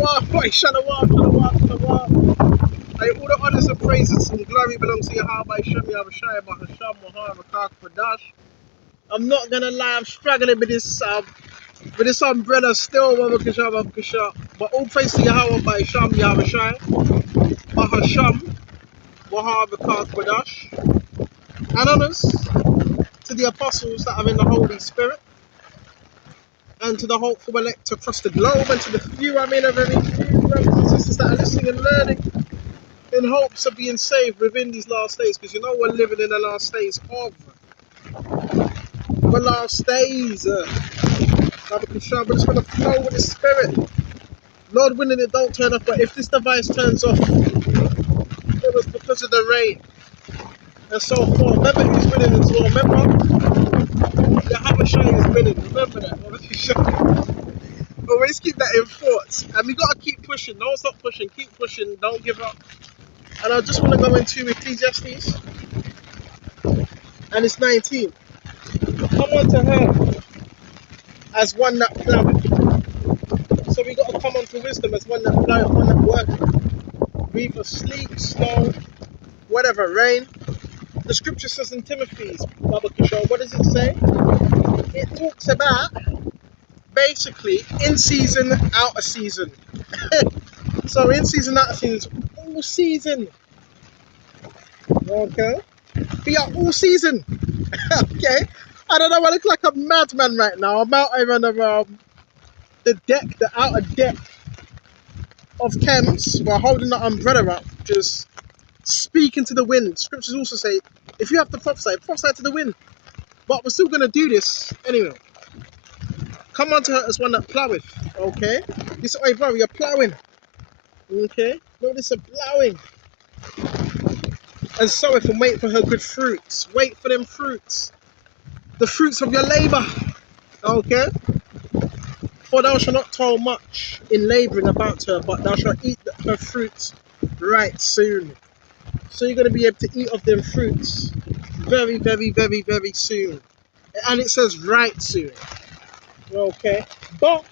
Hey, all the honors and praises and glory belongs to Yahweh Shem Yahushai Bahasham Muhammad Dash. I'm not gonna lie, I'm struggling with this umbrella still, but all praise to Yahweh by Shem Yahushai Bahasham Muhammad Dash. And honors to the apostles that are in the Holy Spirit, and to the hopeful elect across the globe, and to the few, of very few brothers and sisters that are listening and learning in hopes of being saved within these last days, because you know we're living in the last days of the last days. We're just going to flow with the Spirit. Lord willing, it don't turn off, but if this device turns off, it was because of the rain and so forth. Remember who's winning as well. Remember, the Habashai is winning. Remember that. Always keep that in thoughts. And we got to keep pushing. Don't stop pushing. Keep pushing. Don't give up. And I just want to go into Ecclesiastes, and it's 19. Come unto her as one that ploweth. So we got to come unto wisdom as one that ploweth, one that worketh. Be for sleet, snow, whatever, rain. The scripture says in Timothy's, Baba Kishore, what does it say? It talks about basically in season, out of season. So in season, out of season, it's all season. Okay? We are all season. Okay? I don't know, I look like a madman right now. I'm out here on the outer deck of Thames. We're holding the umbrella up, just speaking to the wind. Scriptures also say, if you have to prophesy to the wind. But we're still going to do this anyway. Come unto her as one that ploweth. Okay? This way, bro, you're plowing. Okay? No, this is plowing. And soweth and wait for her good fruits. Wait for them fruits. The fruits of your labor. Okay? For thou shalt not toil much in laboring about her, but thou shalt eat her fruits right soon. So you're going to be able to eat of them fruits very, very, very, very soon. And it says right soon. Okay? But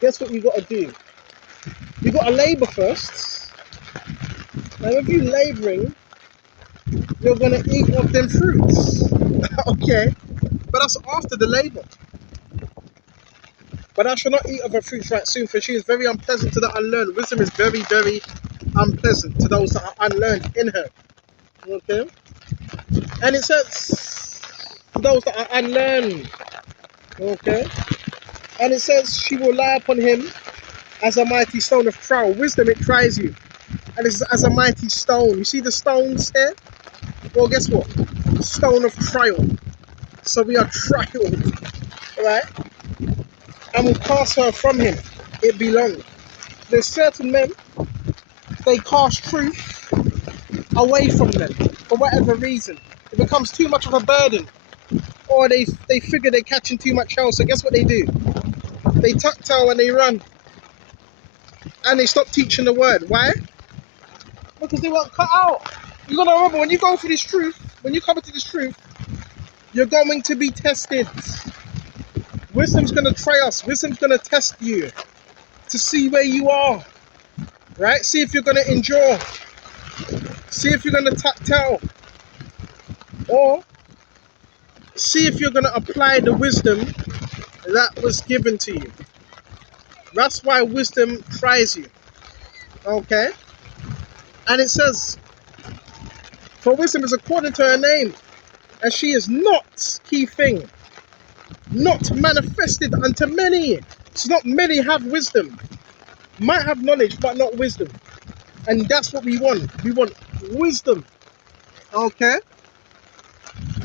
guess what you got to do? You got to labor first. And if you're laboring, you're going to eat of them fruits. Okay? But that's after the labor. But I shall not eat of her fruits right soon, for she is very unpleasant to the unlearned. Wisdom is very, very unpleasant to those that are unlearned in her. Okay? And it says, to those that are unlearned. Okay? And it says, she will lie upon him as a mighty stone of trial. Wisdom, it tries you. And it's as a mighty stone. You see the stones here? Well, guess what? Stone of trial. So we are trialed. Right? And will cast her from him. It belongs. There's certain men, they cast truth away from them for whatever reason. It becomes too much of a burden. Or they figure they're catching too much hell. So guess what they do? They tuck tail and they run. And they stop teaching the word. Why? Because they weren't cut out. You gotta remember, when you go for this truth, when you come into this truth, you're going to be tested. Wisdom's gonna try us. Wisdom's gonna test you to see where you are. Right? See if you're gonna endure. See if you're gonna tuck tail. Or see if you're gonna apply the wisdom that was given to you. That's why wisdom tries you. Okay? And it says, for wisdom is according to her name, and she is not, key thing, not manifested unto many. It's not many have wisdom. Might have knowledge, but not wisdom. And that's what we want. We want wisdom. Okay?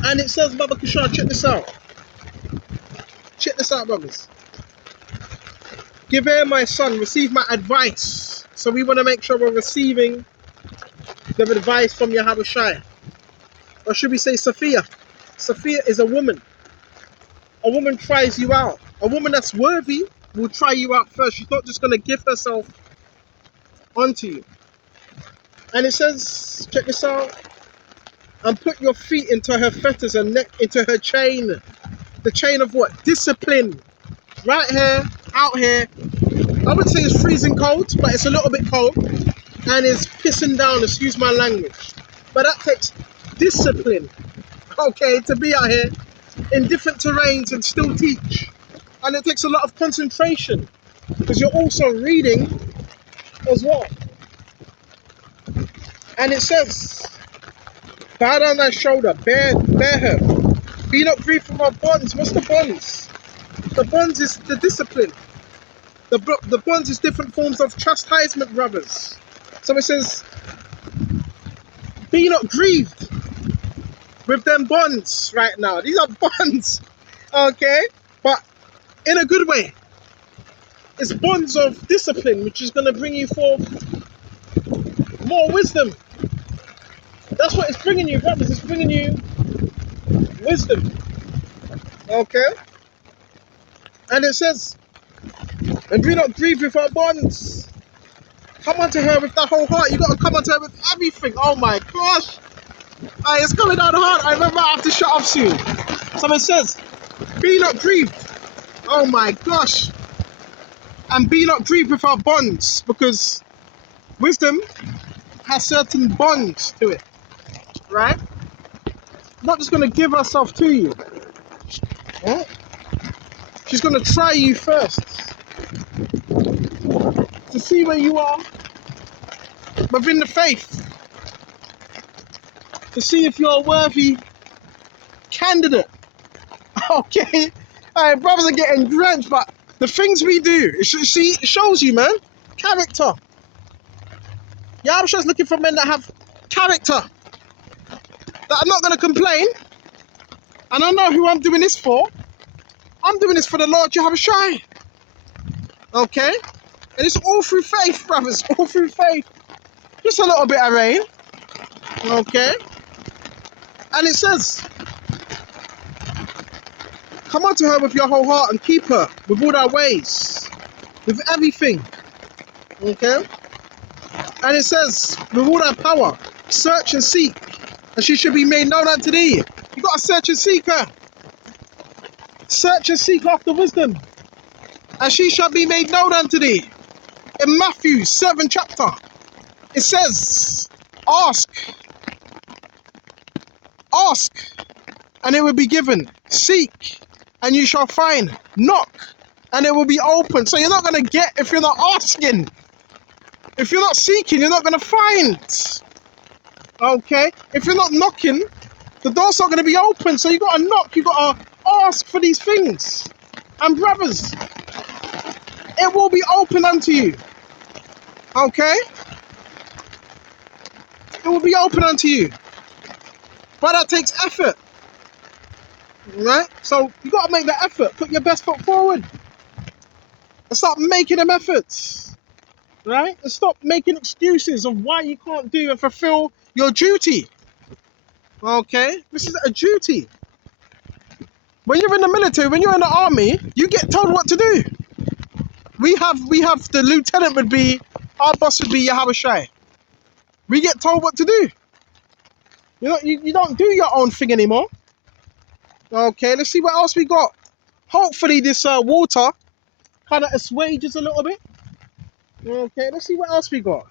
And it says, Baba Kishar, check this out. Check this out, brothers. Give ear, my son, receive my advice. So we want to make sure we're receiving the advice from Yahushua. Or should we say Sophia? Sophia is a woman. A woman tries you out. A woman that's worthy will try you out first. She's not just going to give herself onto you. And it says, check this out, and put your feet into her fetters and neck into her chain. The chain of what? Discipline. Right here, out here, I would say it's freezing cold, but it's a little bit cold. And it's pissing down, excuse my language. But that takes discipline, okay, to be out here in different terrains and still teach. And it takes a lot of concentration because you're also reading as well. And it says, bow down thy shoulder, bear her. Be not grieved from our bonds. What's the bonds? The bonds is the discipline. The bonds is different forms of chastisement, brothers. So it says, be not grieved with them bonds right now. These are bonds, okay? But in a good way. It's bonds of discipline, which is going to bring you forth more wisdom. That's what it's bringing you, brothers. It's bringing you wisdom, okay? And it says, and do not grieve with our bonds. Come unto her with the whole heart. You got to come unto her with everything. Oh my gosh. It's coming down hard. I remember I have to shut off soon. So it says, be not grieved. Oh my gosh. And be not grieved with our bonds, because wisdom has certain bonds to it, right? Not just going to give herself to you. Yeah? She's going to try you first to see where you are within the faith, to see if you're a worthy candidate. Okay, brothers are getting drenched, but the things we do, it shows you, man, character. Yeah, I'm just looking for men that have character, that are not going to complain. And I know who I'm doing this for. I'm doing this for the Lord Yahushua. Okay? And it's all through faith, brothers, all through faith. Just a little bit of rain. Okay? And it says, come unto her with your whole heart and keep her with all thy ways, with everything. Okay? And it says, with all thy power, search and seek, and she should be made known unto thee. You got to search and seek her. Search and seek after wisdom, and she shall be made known unto thee. In Matthew 7 chapter, it says, ask, and it will be given. Seek, and you shall find. Knock, and it will be open. So you're not going to get if you're not asking. If you're not seeking, you're not going to find. Okay? If you're not knocking, the door's not going to be open. So you got to knock. You got to ask for these things. And brothers, it will be open unto you. Okay? It will be open unto you. But that takes effort. Right? So you got to make the effort. Put your best foot forward. And start making them efforts. Right? And stop making excuses of why you can't do and fulfill your duty. Okay? This is a duty. When you're in the military, when you're in the army, you get told what to do. We have the lieutenant would be, our boss would be Yahushua. We get told what to do. You don't do your own thing anymore. Okay, let's see what else we got. Hopefully this water kind of assuages a little bit. Okay, let's see what else we got.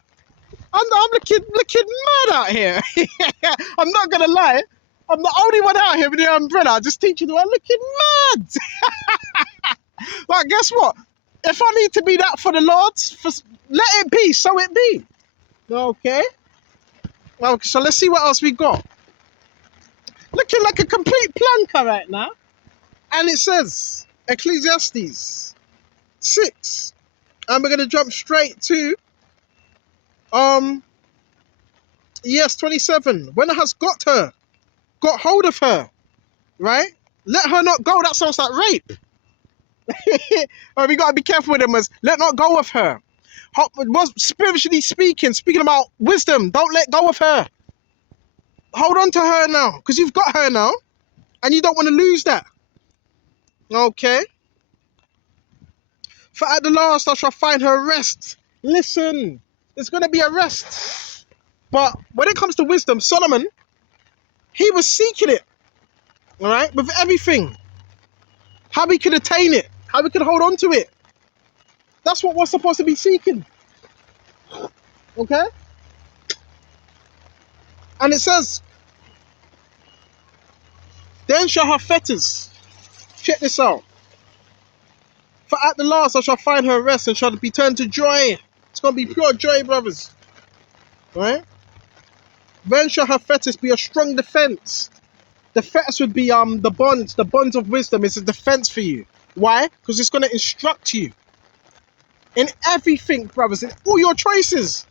I'm looking mad out here. I'm not gonna lie. I'm the only one out here with the umbrella, just teaching you. I'm looking mad. Like, guess what? If I need to be that for the Lord, let it be, so it be. Okay. Well, so let's see what else we got. Looking like a complete plunker right now. And it says, Ecclesiastes 6. And we're going to jump straight to, yes, 27. When it has got hold of her, right? Let her not go. That sounds like rape. Or we got to be careful with them. Let not go of her. Spiritually speaking about wisdom, don't let go of her. Hold on to her now, because you've got her now, and you don't want to lose that. Okay? For at the last I shall find her rest. Listen, there's going to be a rest. But when it comes to wisdom, Solomon, he was seeking it, all right, with everything. How he could attain it, how he could hold on to it. That's what we're supposed to be seeking. Okay? And it says, then shall her fetters. Check this out. For at the last I shall find her rest and shall be turned to joy. It's going to be pure joy, brothers. Right? Then shall her fetters be a strong defense. The fetters would be the bonds of wisdom is a defense for you. Why? Because it's going to instruct you in everything, brothers, in all your choices.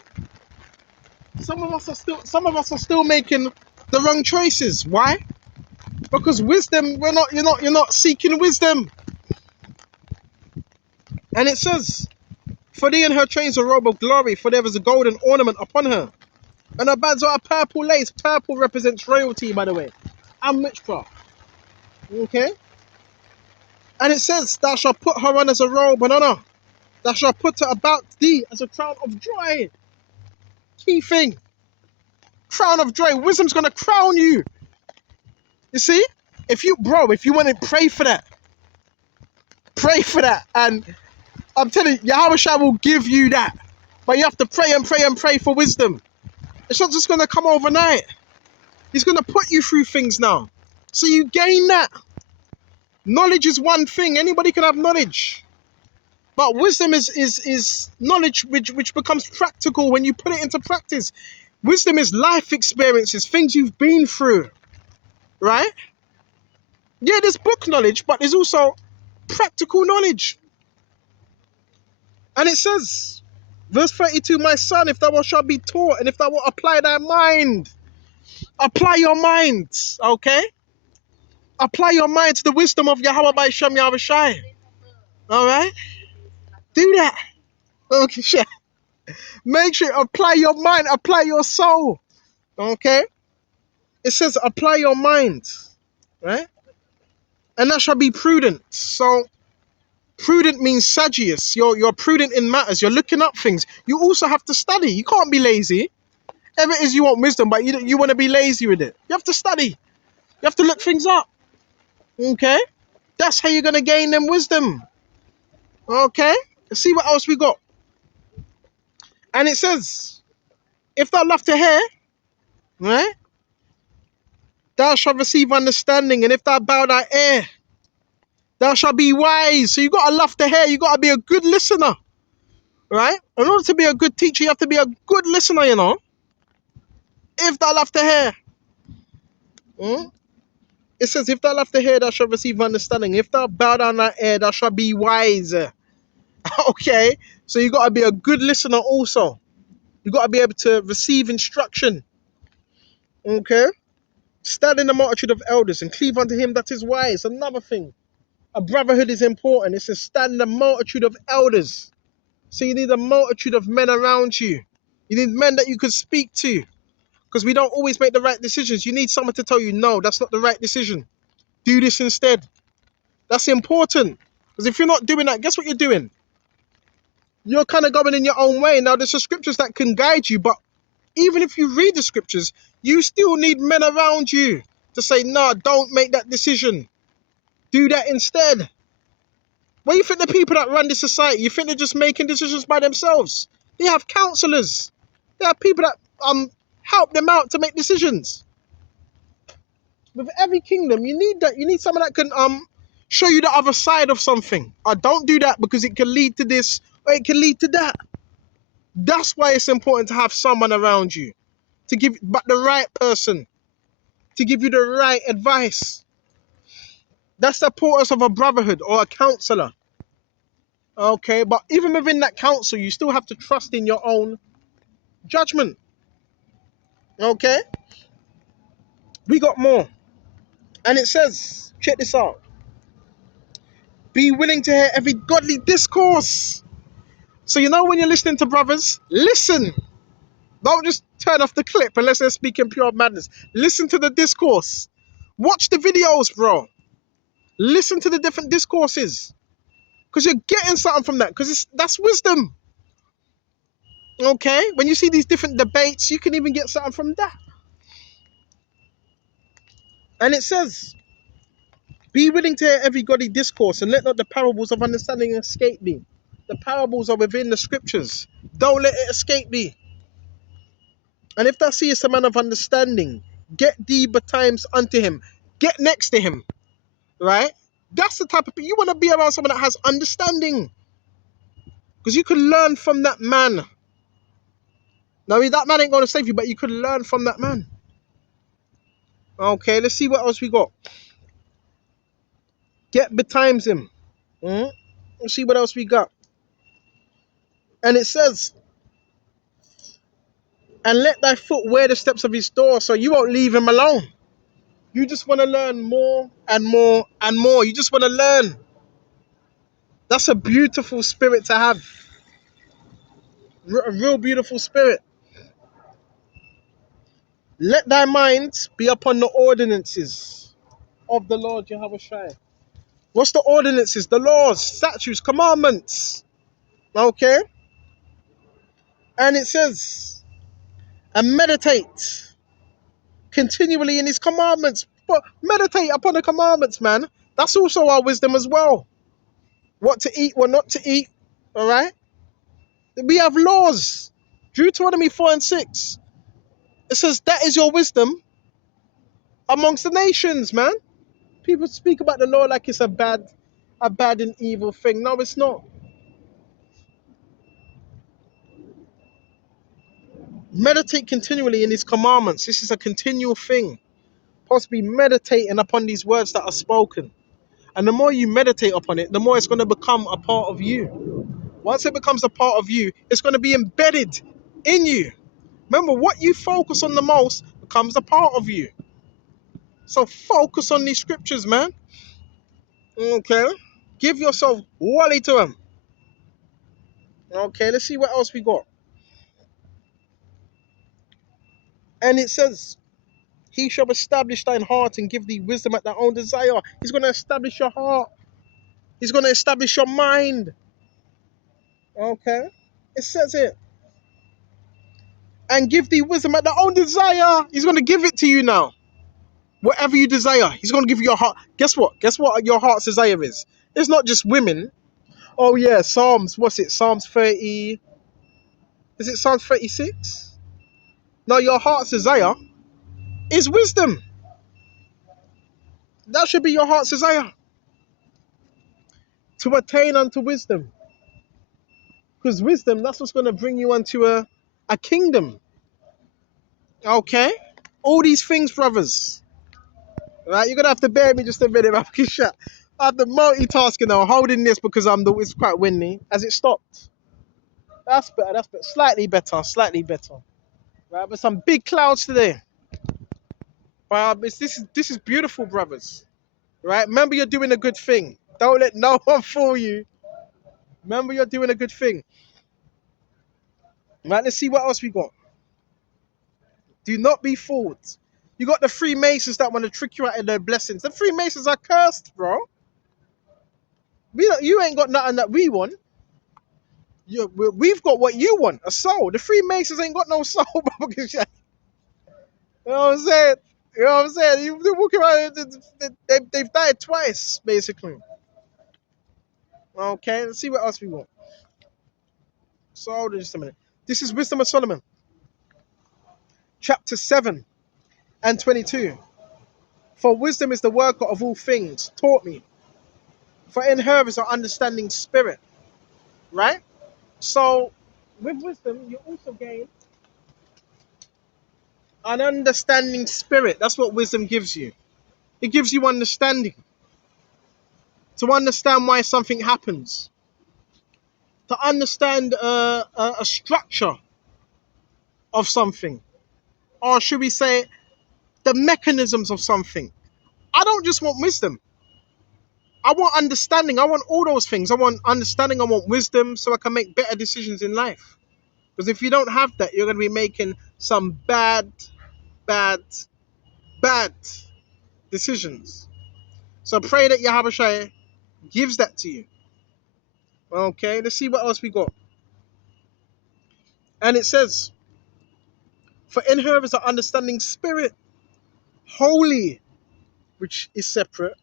Some of us are still making the wrong choices. Why? Because wisdom, you're not seeking wisdom. And it says, for thee and her trains a robe of glory, for there is a golden ornament upon her. And her bands are a purple lace. Purple represents royalty, by the way. And witchcraft. Okay? And it says, thou shalt put her on as a robe and honor. Thou shalt put her about thee as a crown of joy. Key thing. Crown of joy. Wisdom's going to crown you. You see? If you want to pray for that. Pray for that. And I'm telling you, Yahweh Shai will give you that. But you have to pray and pray and pray for wisdom. It's not just going to come overnight. He's going to put you through things now. So you gain that. Knowledge is one thing. Anybody can have knowledge. But wisdom is knowledge which becomes practical when you put it into practice. Wisdom is life experiences, things you've been through. Right? Yeah, there's book knowledge, but there's also practical knowledge. And it says, verse 32, my son, if thou shalt be taught, and if thou wilt apply thy mind, apply your mind, okay? Apply your mind to the wisdom of Yahweh by Shem Yahweh Shai. All right? Do that. Okay, sure. Make sure apply your mind, apply your soul. Okay? It says apply your mind. Right? And that shall be prudent. So prudent means saggious. You're prudent in matters. You're looking up things. You also have to study. You can't be lazy. Ever it is you want wisdom, but you want to be lazy with it. You have to study. You have to look things up. Okay? That's how you're going to gain them wisdom. Okay? Let's see what else we got. And it says, if thou love to hear, right? Thou shalt receive understanding, and if thou bow thy ear, thou shalt be wise. So you got to love to hear. You got to be a good listener. Right? In order to be a good teacher, you have to be a good listener, you know. If thou love to hear. It says, if thou love to hear, thou shalt receive understanding. If thou bow down thy ear, thou shalt be wise. Okay? So you got to be a good listener also. You got to be able to receive instruction. Okay? Stand in the multitude of elders and cleave unto him that is wise. Another thing. A brotherhood is important. It says stand in the multitude of elders. So you need a multitude of men around you. You need men that you could speak to. Because we don't always make the right decisions. You need someone to tell you, no, that's not the right decision. Do this instead. That's important. Because if you're not doing that, guess what you're doing? You're kind of going in your own way. Now, there's some scriptures that can guide you, but even if you read the scriptures, you still need men around you to say, no, don't make that decision. Do that instead. What do you think the people that run this society, you think they're just making decisions by themselves? They have counselors. They have people that help them out to make decisions. With every kingdom, you need that. You need someone that can show you the other side of something. Don't do that because it can lead to this or it can lead to that. That's why it's important to have someone around you to give, but the right person to give you the right advice. That's the importance of a brotherhood or a counselor. Okay, but even within that counsel, you still have to trust in your own judgment. Okay, we got more. And it says, check this out. Be willing to hear every godly discourse. So you know when you're listening to brothers, listen. Don't just turn off the clip unless they're speaking pure madness. Listen to the discourse. Watch the videos, bro. Listen to the different discourses. Because you're getting something from that. Because that's wisdom. Okay? When you see these different debates, you can even get something from that. And it says, be willing to hear every godly discourse and let not the parables of understanding escape thee. The parables are within the scriptures. Don't let it escape thee. And if thou seest a man of understanding, get thee betimes unto him. Get next to him. Right? That's the type of people you want to be around, someone that has understanding. Because you can learn from that man. Now, that man ain't going to save you, but you could learn from that man. Okay, let's see what else we got. Get betimes him. Let's see what else we got. And it says, and let thy foot wear the steps of his door, so you won't leave him alone. You just want to learn more and more and more. You just want to learn. That's a beautiful spirit to have. A real beautiful spirit. Let thy mind be upon the ordinances of the Lord Jehovah Shai. What's the ordinances? The laws, statutes, commandments. Okay? And it says, and meditate continually in his commandments. But meditate upon the commandments, man. That's also our wisdom as well. What to eat, what not to eat. All right? We have laws. Deuteronomy 4 and 6. It says, that is your wisdom amongst the nations, man. People speak about the law like it's a bad and evil thing. No, it's not. Meditate continually in his commandments. This is a continual thing. Possibly meditating upon these words that are spoken. And the more you meditate upon it, the more it's going to become a part of you. Once it becomes a part of you, it's going to be embedded in you. Remember, what you focus on the most becomes a part of you. So focus on these scriptures, man. Okay? Give yourself wholly to them. Okay, let's see what else we got. And it says, he shall establish thine heart and give thee wisdom at thy own desire. He's going to establish your heart. He's going to establish your mind. Okay? It says it. And give thee wisdom at thy own desire. He's going to give it to you now. Whatever you desire, he's going to give you your heart. Guess what? Guess what your heart's desire is? It's not just women. Oh yeah, Psalms. What's it? Psalms 30. Is it Psalms 36? No, your heart's desire is wisdom. That should be your heart's desire. To attain unto wisdom. Because wisdom, that's what's going to bring you unto a kingdom. Okay? All these things, brothers. Right? You're going to have to bear me just a minute. I'm the multitasking now, holding this because it's quite windy. Has it stopped? That's better. Slightly better. Right? But some big clouds today. This is beautiful, brothers. Right? Remember, you're doing a good thing. Don't let no one fool you. Remember, you're doing a good thing. Right? Let's see what else we got. Do not be fooled. You got the Freemasons that want to trick you out of their blessings. The Freemasons are cursed, bro. You ain't got nothing that we want. We've got what you want, a soul. The Freemasons ain't got no soul, bro. You know what I'm saying? You know what I'm saying? They're walking around, they've died twice, basically. Okay, let's see what else we want. So hold on just a minute. This is Wisdom of Solomon, chapter 7 and 22. For wisdom is the worker of all things, taught me. For in her is an understanding spirit. Right? So, with wisdom, you also gain an understanding spirit. That's what wisdom gives you. It gives you understanding. To understand why something happens. To understand a structure of something. Or should we say, the mechanisms of something. I don't just want wisdom. I want understanding. I want all those things. I want understanding. I want wisdom so I can make better decisions in life. Because if you don't have that, you're going to be making some bad decisions. So pray that Yahweh Shai gives that to you. Okay, let's see what else we got. And it says, for in her is an understanding spirit, holy, which is separate,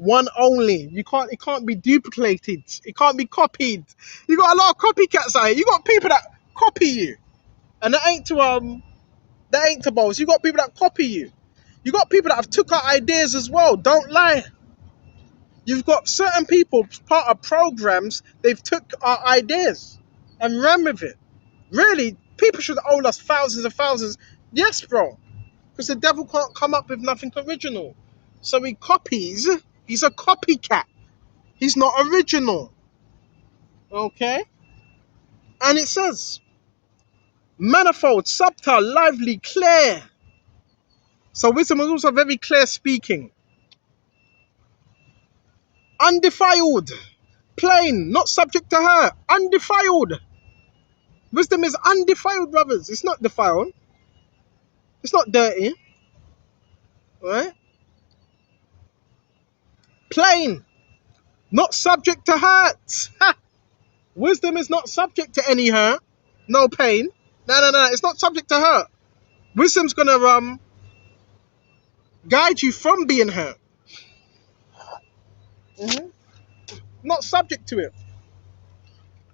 one only. It can't be duplicated. It can't be copied. You got a lot of copycats out here. You got people that copy you, and that ain't to boast. You got people that copy you. You got people that have took our ideas as well. Don't lie. You've got certain people part of programs. They've took our ideas and ran with it. Really, people should owe us thousands and thousands. Yes, bro. Because the devil can't come up with nothing original. So he copies. He's a copycat. He's not original. Okay? And it says, manifold, subtle, lively, clear. So wisdom is also very clear speaking. Undefiled. Plain, not subject to her. Undefiled. Wisdom is undefiled, brothers. It's not defiled. It's not dirty. Right? Plain. Not subject to hurt. Ha! Wisdom is not subject to any hurt. No pain. No. It's not subject to hurt. Wisdom's gonna guide you from being hurt. Not subject to it.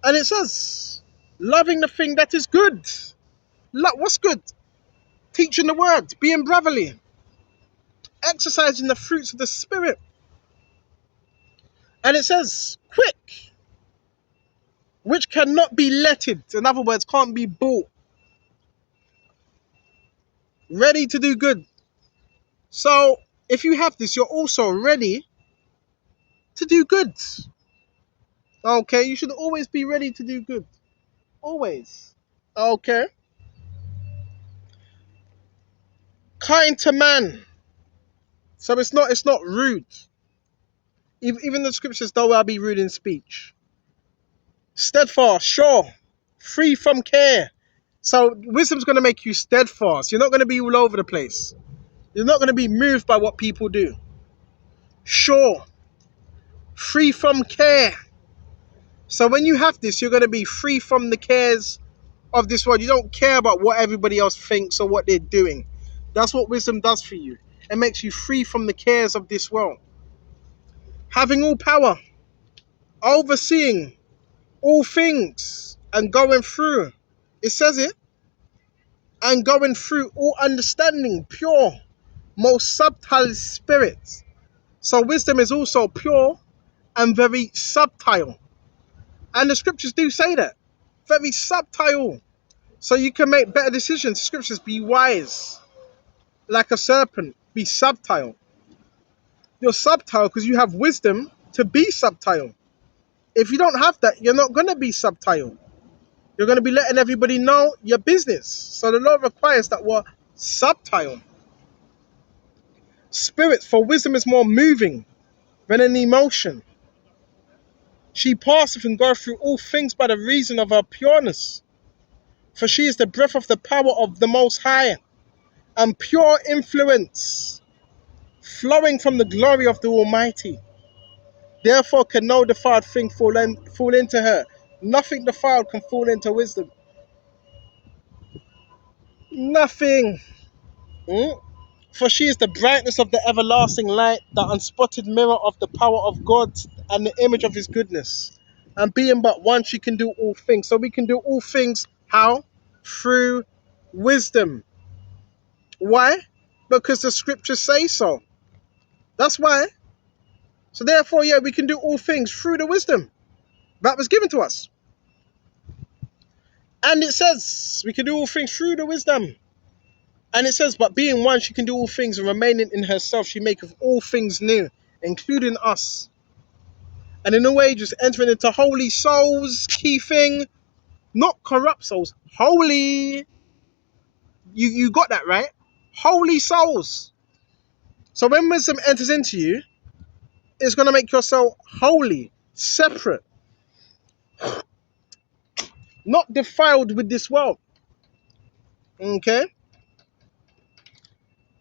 And it says, loving the thing that is good. What's good? Teaching the word, being brotherly, exercising the fruits of the spirit. And it says, quick, which cannot be letted. In other words, can't be bought. Ready to do good. So, if you have this, you're also ready to do good. Okay, you should always be ready to do good. Always. Okay. Kind to man. So it's not rude. Even the scriptures, though I'll be rude in speech. Steadfast, sure. Free from care. So wisdom's going to make you steadfast. You're not going to be all over the place. You're not going to be moved by what people do. Sure. Free from care. So when you have this, you're going to be free from the cares of this world. You don't care about what everybody else thinks or what they're doing. That's what wisdom does for you. It makes you free from the cares of this world. Having all power, overseeing all things, and going through. It says it. And going through all understanding, pure, most subtle spirits. So wisdom is also pure and very subtle. And the scriptures do say that. Very subtle. So you can make better decisions. The scriptures, be wise. Like a serpent. Be subtle. You're subtle because you have wisdom to be subtle. If you don't have that, you're not going to be subtle. You're going to be letting everybody know your business. So the law requires that we're subtle. Spirit, for wisdom is more moving than an emotion. She passeth and goeth through all things by the reason of her pureness. For she is the breath of the power of the Most High, and pure influence, flowing from the glory of the Almighty. Therefore can no defiled thing fall into her. Nothing defiled can fall into wisdom. Nothing. For she is the brightness of the everlasting light, the unspotted mirror of the power of God and the image of his goodness. And being but one, she can do all things. So we can do all things, how? Through wisdom. Why? Because the scriptures say so. That's why. So therefore, yeah, we can do all things through the wisdom that was given to us. And it says we can do all things through the wisdom. And it says, but being one, she can do all things, and remaining in herself, she maketh all things new, including us. And in a way, just entering into holy souls, key thing, not corrupt souls, holy. You got that, right? Holy souls. So when wisdom enters into you, it's going to make your soul holy, separate, not defiled with this world. Okay?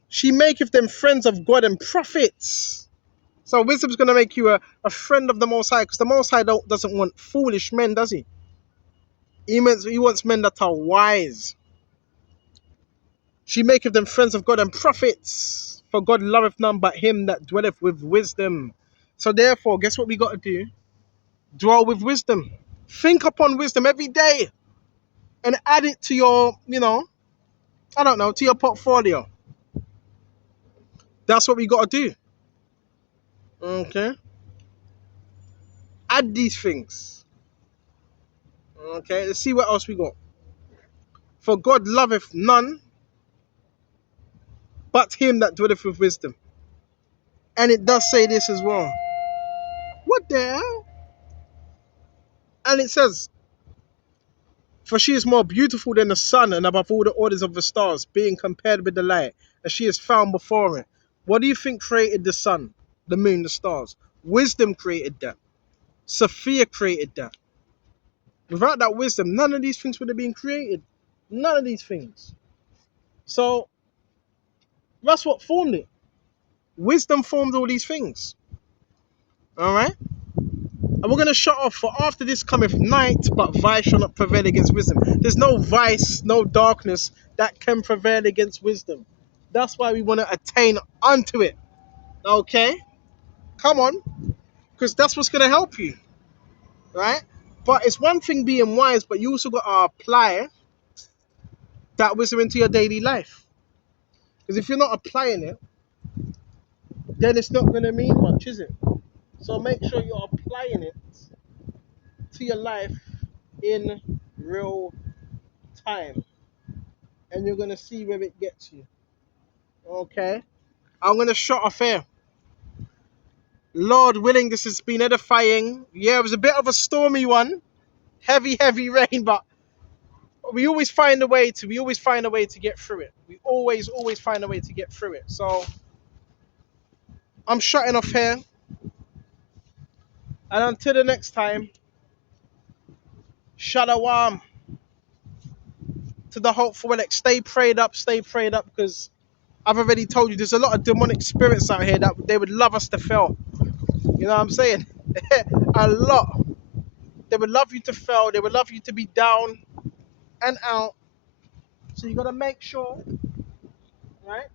She maketh them friends of God and prophets. So wisdom's going to make you a friend of the Most High, because the Most High doesn't want foolish men, does he? He wants men that are wise. She maketh them friends of God and prophets. For God loveth none but him that dwelleth with wisdom. So therefore, guess what we got to do? Dwell with wisdom. Think upon wisdom every day and add it to your, I don't know, to your portfolio. That's what we got to do. Okay? Add these things. Okay? Let's see what else we got. For God loveth none but him that dwelleth with wisdom. And it does say this as well. What the hell? And it says, for she is more beautiful than the sun and above all the orders of the stars, being compared with the light, and she is found before it. What do you think created the sun, the moon, the stars? Wisdom created that. Sophia created that. Without that wisdom, none of these things would have been created. None of these things. So that's what formed it. Wisdom formed all these things. All right? And we're going to shut off. For after this cometh night, but vice shall not prevail against wisdom. There's no vice, no darkness that can prevail against wisdom. That's why we want to attain unto it. Okay? Come on. Because that's what's going to help you. Right? But it's one thing being wise, but you also got to apply that wisdom into your daily life. Because if you're not applying it, then it's not going to mean much, is it? So make sure you're applying it to your life in real time. And you're going to see where it gets you. Okay? I'm going to shut off here. Lord willing, this has been edifying. Yeah, it was a bit of a stormy one. Heavy, heavy rain, but we always find a way to get through it. We always find a way to get through it. So I'm shutting off here. And until the next time, Shalom to the hopeful elect. Stay prayed up, because I've already told you there's a lot of demonic spirits out here that they would love us to fail. You know what I'm saying? A lot. They would love you to fail. They would love you to be down and out. So you got to make sure, right,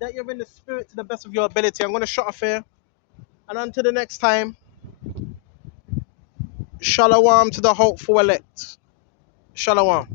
that you're in the spirit to the best of your ability. I'm going to shut off here. And until the next time, Shalom to the hopeful elect. Shalom.